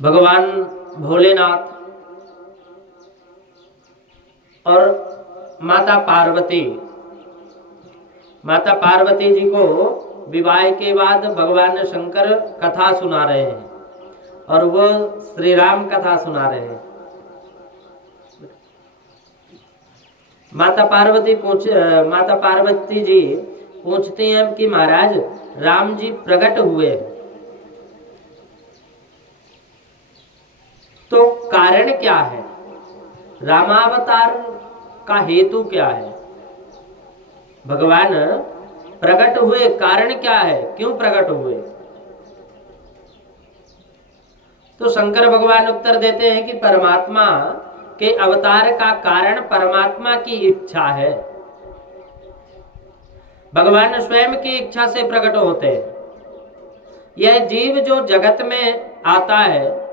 भगवान भोलेनाथ और माता पार्वती जी को विवाह के बाद भगवान शंकर कथा सुना रहे हैं और वो श्री राम कथा सुना रहे हैं। माता पार्वती जी पूछती हैं कि महाराज राम जी प्रकट हुए तो कारण क्या है, रामावतार का हेतु क्या है, भगवान प्रकट हुए कारण क्या है, क्यों प्रकट हुए। तो शंकर भगवान उत्तर देते हैं कि परमात्मा के अवतार का कारण परमात्मा की इच्छा है। भगवान स्वयं की इच्छा से प्रकट होते हैं। यह जीव जो जगत में आता है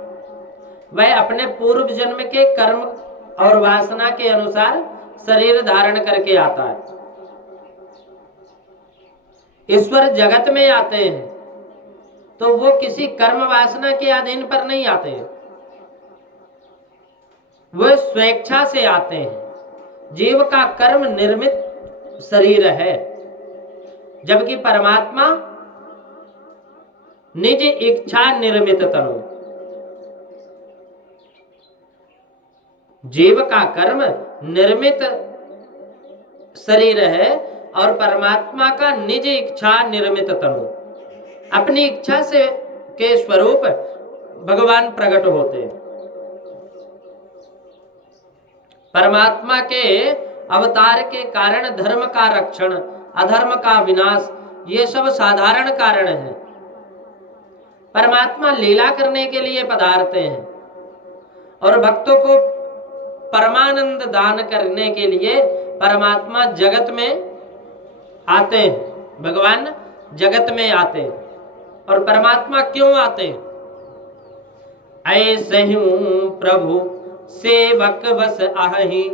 वह अपने पूर्व जन्म के कर्म और वासना के अनुसार शरीर धारण करके आता है। ईश्वर जगत में आते हैं तो वो किसी कर्म वासना के अधीन पर नहीं आते, वह स्वेच्छा से आते हैं। जीव का कर्म निर्मित शरीर है, जबकि परमात्मा निज इच्छा निर्मित तनु। जीव का कर्म निर्मित शरीर है और परमात्मा का निज इच्छा निर्मित तनु। अपनी इच्छा से के स्वरूप भगवान प्रकट होते हैं। परमात्मा के अवतार के कारण धर्म का रक्षण, अधर्म का विनाश, ये सब साधारण कारण है। परमात्मा लीला करने के लिए पधारते हैं और भक्तों को परमानंद दान करने के लिए परमात्मा जगत में आते हैं। भगवान जगत में आते हैं। और परमात्मा क्यों आते हैं? ऐसे हूँ प्रभु सेवक बस आहि,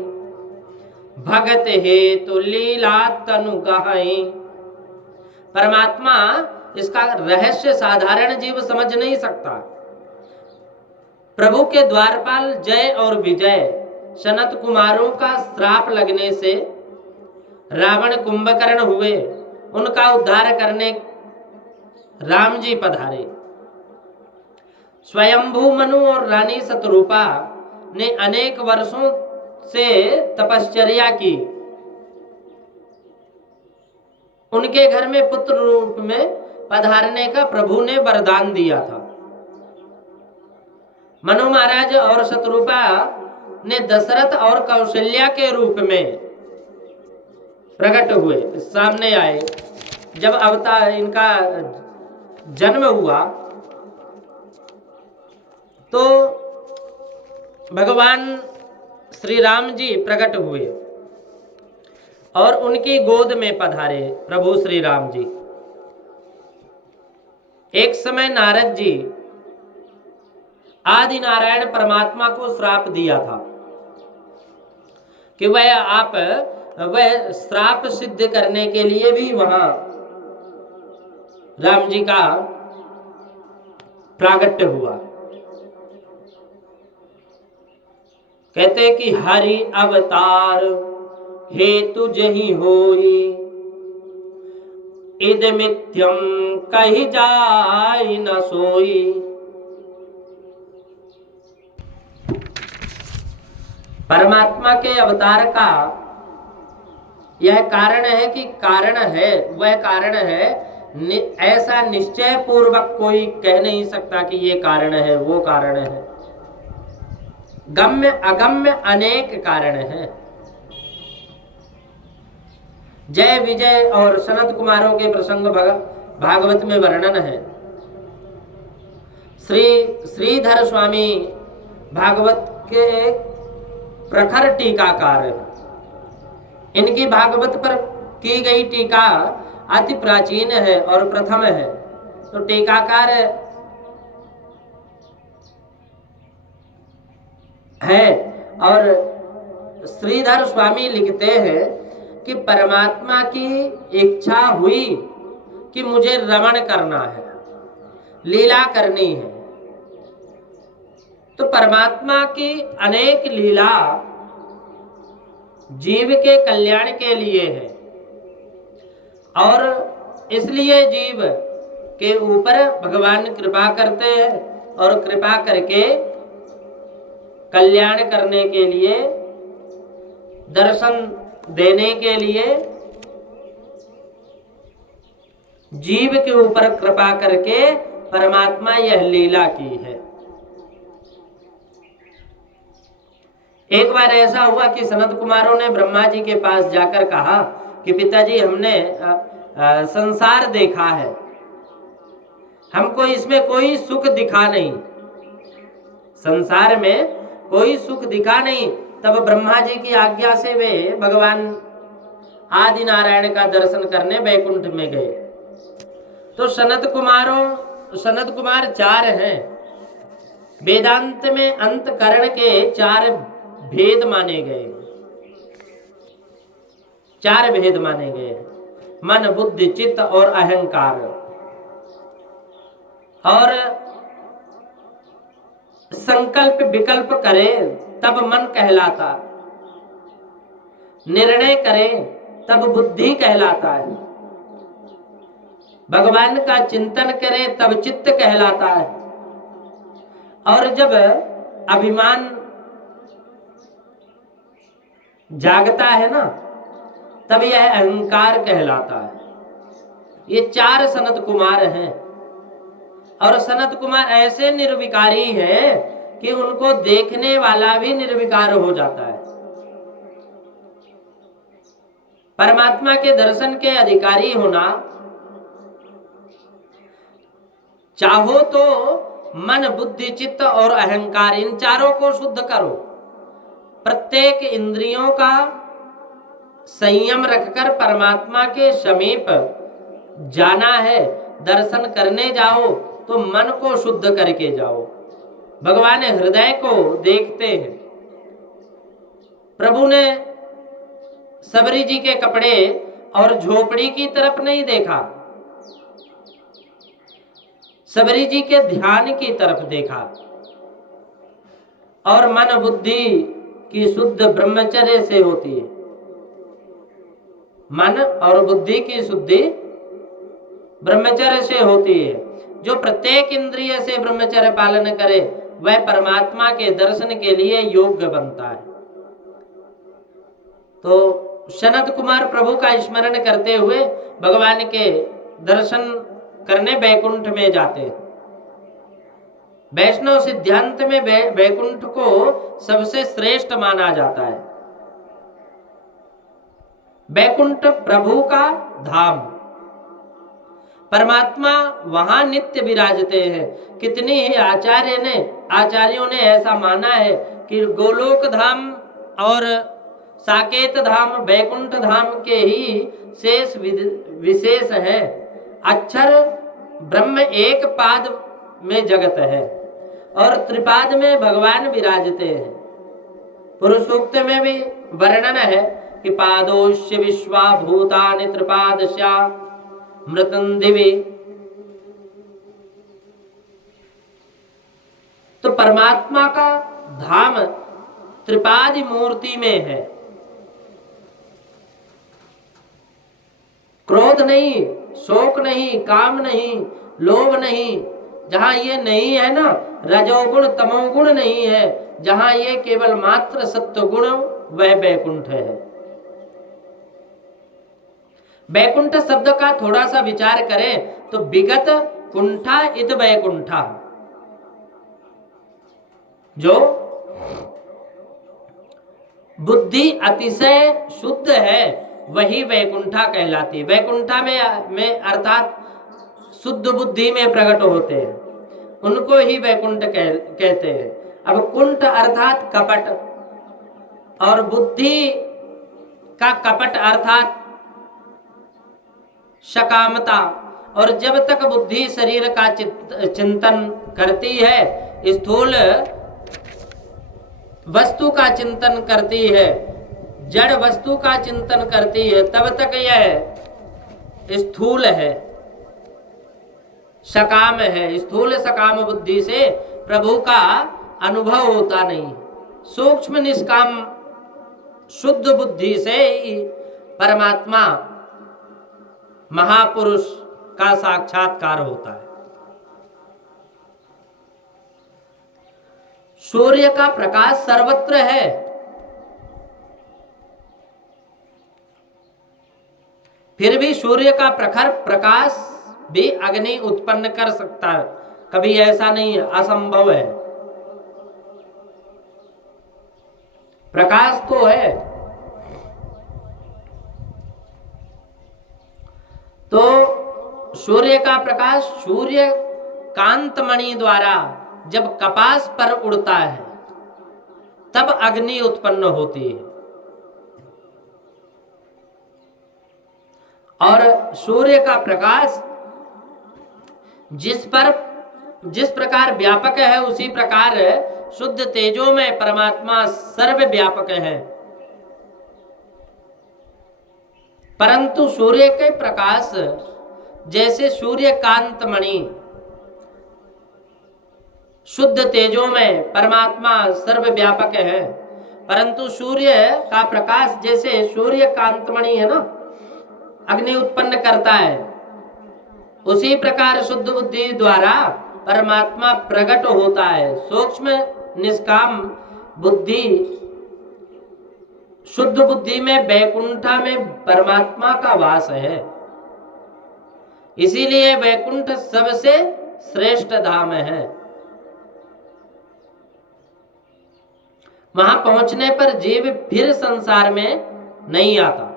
भगत हेतु लीला तनु गाहि। परमात्मा, इसका रहस्य साधारण जीव समझ नहीं सकता। प्रभु के द्वारपाल जय और विजय सनत कुमारों का श्राप लगने से रावण कुंभकर्ण हुए, उनका उद्धार करने राम जी पधारे। स्वयंभू मनु और रानी शतरूपा ने अनेक वर्षों से तपश्चर्या की। उनके घर में पुत्र रूप में पधारने का प्रभु ने वरदान दिया था। मनु महाराज और शतरूपा ने दशरथ और कौशल्या के रूप में प्रकट हुए, सामने आए। जब अवतार इनका जन्म हुआ तो भगवान श्री राम जी प्रकट हुए और उनकी गोद में पधारे प्रभु श्री राम जी। एक समय नारद जी आदि नारायण परमात्मा को श्राप दिया था कि वह श्राप सिद्ध करने के लिए भी वहां राम जी का प्रागट्य हुआ। कहते कि हरि अवतार हेतु जहि होई, इद मिथ्यम कहि जाय न सोई। परमात्मा के अवतार का यह कारण है कि कारण है, वह कारण है, ऐसा निश्चय पूर्वक कोई कह नहीं सकता कि ये कारण है, वो कारण है। गम्य अगम्य अनेक कारण हैं। जय विजय और सनत कुमारों के प्रसंग भागवत में वर्णन है। श्रीधर स्वामी भागवत के प्रखर टीकाकार हैं। इनकी भागवत पर की गई टीका अति प्राचीन है और प्रथम है। तो टीकाकार है और श्रीधर स्वामी लिखते हैं कि परमात्मा की इच्छा हुई कि मुझे रमण करना है, लीला करनी है। तो परमात्मा की अनेक लीला जीव के कल्याण के लिए है और इसलिए जीव के ऊपर भगवान कृपा करते हैं और कृपा करके कल्याण करने के लिए, दर्शन देने के लिए जीव के ऊपर कृपा करके परमात्मा यह लीला की है। एक बार ऐसा हुआ कि सनत कुमारों ने ब्रह्मा जी के पास जाकर कहा कि पिताजी, हमने संसार देखा है, हमको इसमें कोई सुख दिखा नहीं, संसार में कोई सुख दिखा नहीं। तब ब्रह्मा जी की आज्ञा से वे भगवान आदि नारायण का दर्शन करने वैकुंठ में गए। तो सनत कुमार 4 हैं। वेदांत में अंतकरण के 4 भेद माने गए, 4 भेद माने गए, मन, बुद्धि, चित्त और अहंकार। और संकल्प विकल्प करे तब मन कहलाता, निर्णय करे तब बुद्धि कहलाता है, भगवान का चिंतन करे तब चित्त कहलाता है, और जब अभिमान जागता है ना, तब यह अहंकार कहलाता है। ये 4 सनत कुमार हैं और सनत कुमार ऐसे निर्विकारी हैं कि उनको देखने वाला भी निर्विकार हो जाता है। परमात्मा के दर्शन के अधिकारी होना, चाहो तो मन, बुद्धि, चित्त और अहंकार, इन 4 को शुद्ध करो। प्रत्येक इंद्रियों का संयम रखकर परमात्मा के समीप जाना है। दर्शन करने जाओ तो मन को शुद्ध करके जाओ। भगवान हृदय को देखते हैं। प्रभु ने सबरी जी के कपड़े और झोपड़ी की तरफ नहीं देखा, सबरी जी के ध्यान की तरफ देखा। और मन बुद्धि की शुद्ध ब्रह्मचर्य से होती है। मन और बुद्धि की शुद्धि ब्रह्मचर्य से होती है। जो प्रत्येक इंद्रिय से ब्रह्मचर्य पालन करे वह परमात्मा के दर्शन के लिए योग्य बनता है। तो सनत कुमार प्रभु का स्मरण करते हुए भगवान के दर्शन करने वैकुंठ में जाते हैं। वैष्णव सिद्धांत में वैकुंठ को सबसे श्रेष्ठ माना जाता है। वैकुंठ प्रभु का धाम, परमात्मा वहां नित्य विराजते हैं। कितनी ही आचार्यों ने ऐसा माना है कि गोलोक धाम और साकेत धाम वैकुंठ धाम के ही शेष विशेष है। अक्षर ब्रह्म एक पाद में जगत है और त्रिपाद में भगवान विराजते हैं। पुरुष सूक्त में भी वर्णन है कि पादोश्य विश्वा भूतानि त्रिपादस्या मृतं दिवि। तो परमात्मा का धाम त्रिपादी मूर्ति में है। क्रोध नहीं, शोक नहीं, काम नहीं, लोभ नहीं, जहां ये नहीं है ना, रजोगुण तमोगुण नहीं है, जहां ये केवल मात्र सत्व गुण, वह वैकुंठ है। वैकुंठ शब्द का थोड़ा सा विचार करें तो विगत कुंठा इत वैकुंठा, जो बुद्धि अतिशय शुद्ध है वही वैकुंठा कहलाती है। वैकुंठा में अर्थात शुद्ध बुद्धि में प्रकट होते हैं, उनको ही वैकुंठ कहते हैं। अब कुंठ अर्थात कपट, और बुद्धि का कपट अर्थात सकामता। और जब तक बुद्धि शरीर का चिंतन करती है, स्थूल वस्तु का चिंतन करती है, जड़ वस्तु का चिंतन करती है, तब तक यह स्थूल है, सकाम है। स्थूल सकाम बुद्धि से प्रभु का अनुभव होता नहीं। सूक्ष्म निष्काम शुद्ध बुद्धि से ही परमात्मा महापुरुष का साक्षात्कार होता है। सूर्य का प्रकाश सर्वत्र है, फिर भी सूर्य का प्रखर प्रकाश भी अग्नि उत्पन्न कर सकता है, कभी ऐसा नहीं है, असंभव है। प्रकाश तो है। तो सूर्य का प्रकाश सूर्य कांतमणि द्वारा जब कपास पर उड़ता है तब अग्नि उत्पन्न होती है। और सूर्य का प्रकाश जिस प्रकार व्यापक है उसी प्रकार शुद्ध तेजो में परमात्मा सर्वव्यापक है। परंतु सूर्य के प्रकाश जैसे सूर्य कांतमणि शुद्ध तेजो में परमात्मा सर्वव्यापक है, परंतु सूर्य का प्रकाश जैसे सूर्य कांतमणि है ना, अग्नि उत्पन्न करता है, उसी प्रकार शुद्ध बुद्धि द्वारा परमात्मा प्रकट होता है। सूक्ष्म निष्काम बुद्धि शुद्ध बुद्धि में वैकुंठा में परमात्मा का वास है, इसीलिए वैकुंठ सबसे श्रेष्ठ धाम है। वहां पहुंचने पर जीव फिर संसार में नहीं आता।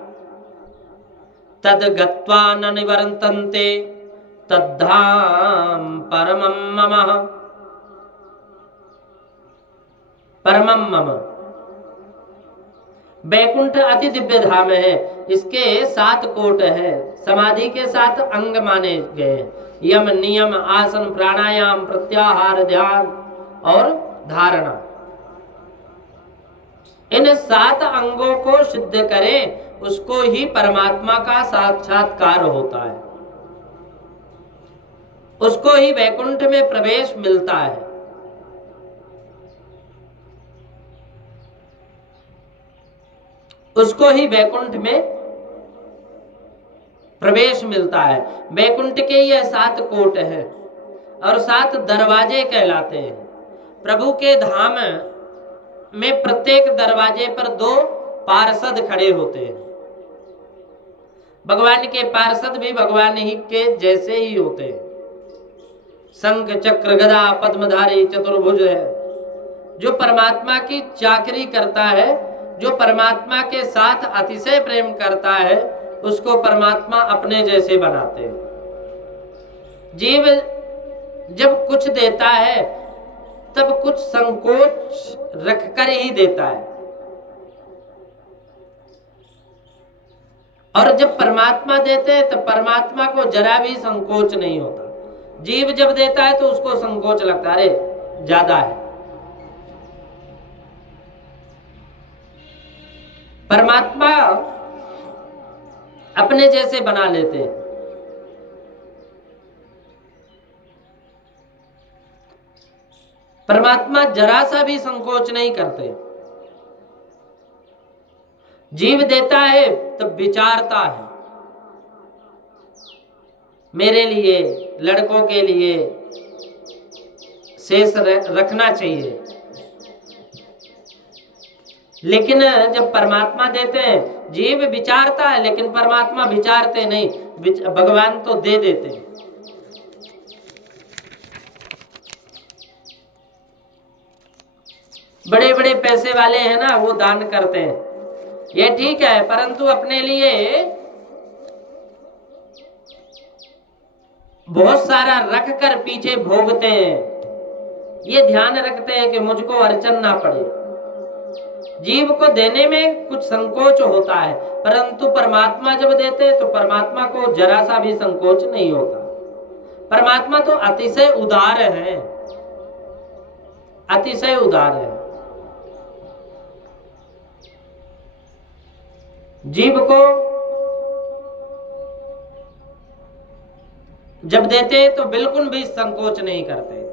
तद गत्वा न निवर्तन्ते तद्धाम परमं मम। परमं मम वैकुंठ अति दिव्य धाम है। इसके 7 कोट है, समाधि के 7 अंग माने गए, यम नियम आसन प्राणायाम प्रत्याहार ध्यान और धारणा। इन 7 अंगों को सिद्ध करें उसको ही परमात्मा का साक्षात्कार होता है, उसको ही वैकुंठ में प्रवेश मिलता है। उसको ही वैकुंठ में प्रवेश मिलता है। वैकुंठ के ये 7 कोट हैं और 7 दरवाजे कहलाते हैं। प्रभु के धाम में प्रत्येक दरवाजे पर 2 पार्षद खड़े होते हैं। भगवान के पार्षद भी भगवान ही के जैसे ही होते हैं। शंख चक्र गदा पद्मधारी चतुर्भुज है। जो परमात्मा की चाकरी करता है, जो परमात्मा के साथ अतिशय प्रेम करता है, उसको परमात्मा अपने जैसे बनाते हैं। जीव जब कुछ देता है तब कुछ संकोच रखकर ही देता है, और जब परमात्मा देते हैं तो परमात्मा को जरा भी संकोच नहीं होता। जीव जब देता है तो उसको संकोच लगता है, अरे ज्यादा है। परमात्मा अपने जैसे बना लेते हैं। परमात्मा जरा सा भी संकोच नहीं करते। जीव देता है तब विचारता है, मेरे लिए लड़कों के लिए शेष रखना चाहिए। लेकिन जब परमात्मा देते हैं, जीव विचारता है लेकिन परमात्मा विचारते नहीं, भगवान तो दे देते हैं। बड़े बड़े पैसे वाले हैं ना, वो दान करते हैं, ये ठीक है, परंतु अपने लिए बहुत सारा रख कर पीछे भोगते हैं। ये ध्यान रखते हैं कि मुझको अड़चन ना पड़े। जीव को देने में कुछ संकोच होता है, परंतु परमात्मा जब देते हैं तो परमात्मा को जरा सा भी संकोच नहीं होता। परमात्मा तो अतिशय उदार है, अतिशय उदार है। जीव को जब देते तो बिल्कुल भी संकोच नहीं करते।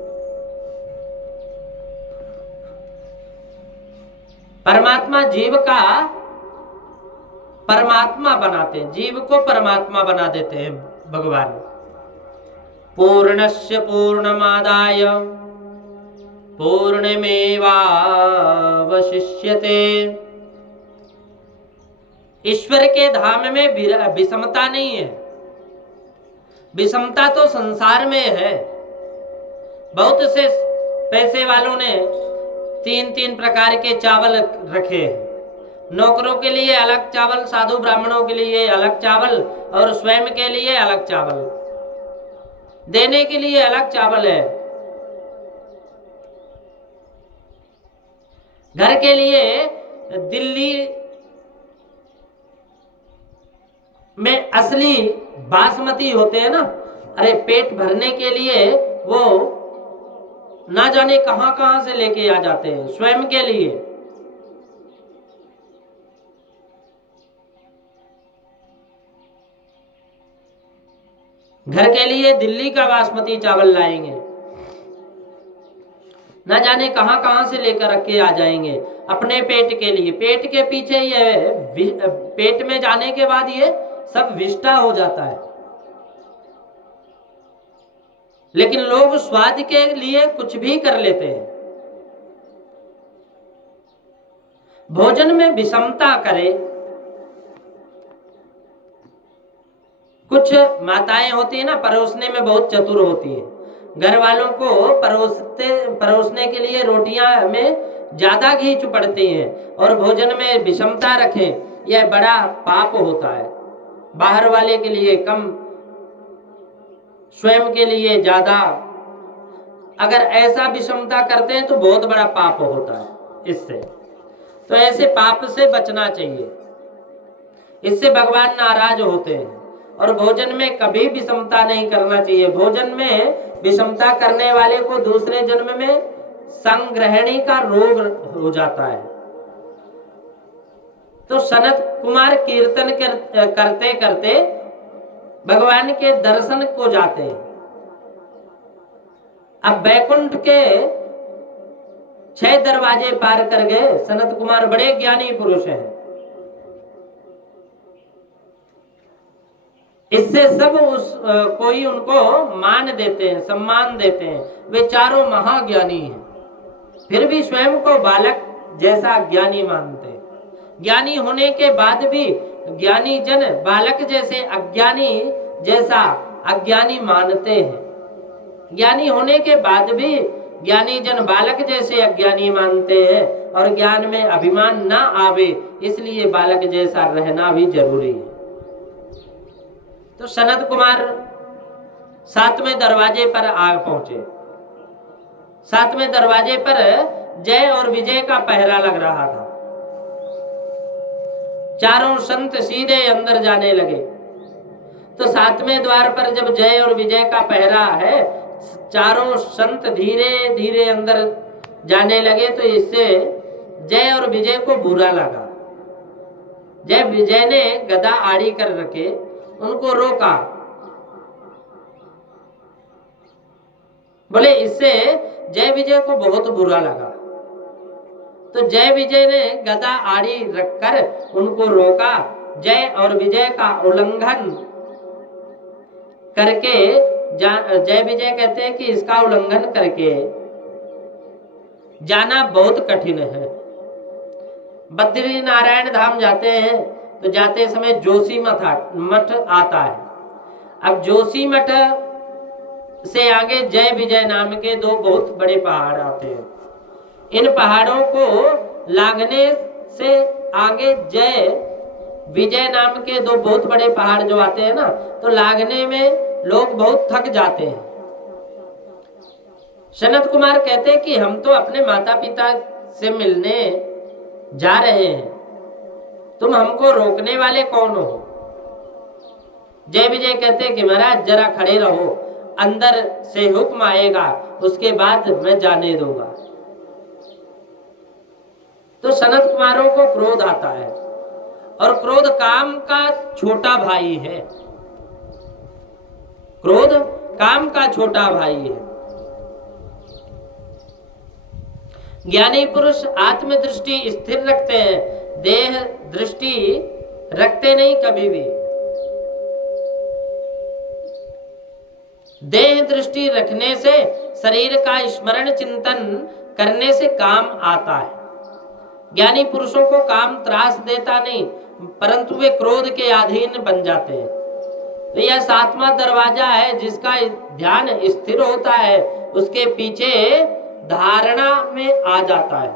परमात्मा जीव का परमात्मा बनाते हैं, जीव को परमात्मा बना देते हैं भगवान। पूर्णस्य पूर्णमादाय पूर्णमेवावशिष्यते। ईश्वर के धाम में विषमता नहीं है। विषमता तो संसार में है। बहुत से पैसे वालों ने 3-3 प्रकार के चावल रखे हैं। नौकरों के लिए अलग चावल, साधु ब्राह्मणों के लिए अलग चावल, और स्वयं के लिए अलग चावल, देने के लिए अलग चावल है। घर के लिए दिल्ली में असली बासमती होते हैं ना, अरे पेट भरने के लिए वो ना जाने कहां कहां से लेके आ जाते हैं स्वयं के लिए। घर के लिए दिल्ली का बासमती चावल लाएंगे, ना जाने कहां कहां से लेकर रखे आ जाएंगे अपने पेट के लिए। पेट के पीछे ये पेट में जाने के बाद ये सब विष्टा हो जाता है। लेकिन लोग स्वाद के लिए कुछ भी कर लेते हैं। भोजन में विषमता करे। कुछ माताएं होती है ना, परोसने में बहुत चतुर होती है। घर वालों को परोसने के लिए रोटियां में ज्यादा घी चुपड़ती हैं और भोजन में विषमता रखें, यह बड़ा पाप होता है। बाहर वाले के लिए कम, स्वयं के लिए ज्यादा। अगर ऐसा विषमता करते हैं तो बहुत बड़ा पाप होता है इससे। तो ऐसे पाप से बचना चाहिए, इससे भगवान नाराज होते हैं। और भोजन में कभी विषमता नहीं करना चाहिए। भोजन में विषमता करने वाले को दूसरे जन्म में संग्रहणी का रोग हो जाता है। तो सनत कुमार कीर्तन करते करते भगवान के दर्शन को जाते हैं। अब बैकुंठ के 6 दरवाजे पार कर गए। सनत कुमार बड़े ज्ञानी पुरुष हैं। इससे सब कोई उनको मान देते हैं, सम्मान देते हैं। वे चारों महाज्ञानी हैं, फिर भी स्वयं को बालक जैसा ज्ञानी मानते हैं। ज्ञानी होने के बाद भी ज्ञानी जन बालक जैसे अज्ञानी जैसा अज्ञानी मानते हैं। ज्ञानी होने के बाद भी ज्ञानी जन बालक जैसे अज्ञानी मानते हैं। और ज्ञान में अभिमान ना आवे, इसलिए बालक जैसा रहना भी जरूरी है। तो सनत कुमार 7वें दरवाजे पर आ पहुंचे। 7वें दरवाजे पर जय और विजय का पहरा लग रहा था। चारों संत सीधे अंदर जाने लगे। तो 7वें द्वार पर जब जय और विजय का पहरा है, चारों संत धीरे धीरे अंदर जाने लगे। तो इससे जय और विजय को बुरा लगा। जय विजय ने गदा आड़ी कर रखे, उनको रोका। बोले इससे जय विजय को बहुत बुरा लगा। तो जय विजय ने गदा आड़ी रखकर उनको रोका। जय और विजय का उल्लंघन करके जय विजय कहते हैं कि इसका उल्लंघन करके जाना बहुत कठिन है। बद्री नारायण धाम जाते हैं तो जाते समय जोशी मठ आता है। अब जोशी मठ से आगे जय विजय नाम के 2 बहुत बड़े पहाड़ आते हैं। इन पहाड़ों को लागने से आगे जय विजय नाम के 2 बहुत बड़े पहाड़ जो आते हैं ना, तो लागने में लोग बहुत थक जाते हैं। सनत कुमार कहते हैं कि हम तो अपने माता पिता से मिलने जा रहे हैं, तुम हमको रोकने वाले कौन हो? जय विजय कहते हैं कि महाराज जरा खड़े रहो, अंदर से हुक्म आएगा, उसके बाद मैं जाने दूंगा। तो सनत कुमारों को क्रोध आता है, और क्रोध काम का छोटा भाई है। क्रोध काम का छोटा भाई है। ज्ञानी पुरुष आत्मदृष्टि स्थिर रखते हैं, देह दृष्टि रखते नहीं कभी भी। देह दृष्टि रखने से शरीर का स्मरण चिंतन करने से काम आता है। ज्ञानी पुरुषों को काम त्रास देता नहीं, परंतु वे क्रोध के अधीन बन जाते हैं। तो यह 7वां दरवाजा है, जिसका ध्यान स्थिर होता है उसके पीछे धारणा में आ जाता है।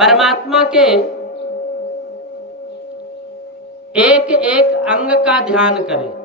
परमात्मा के एक एक अंग का ध्यान करें।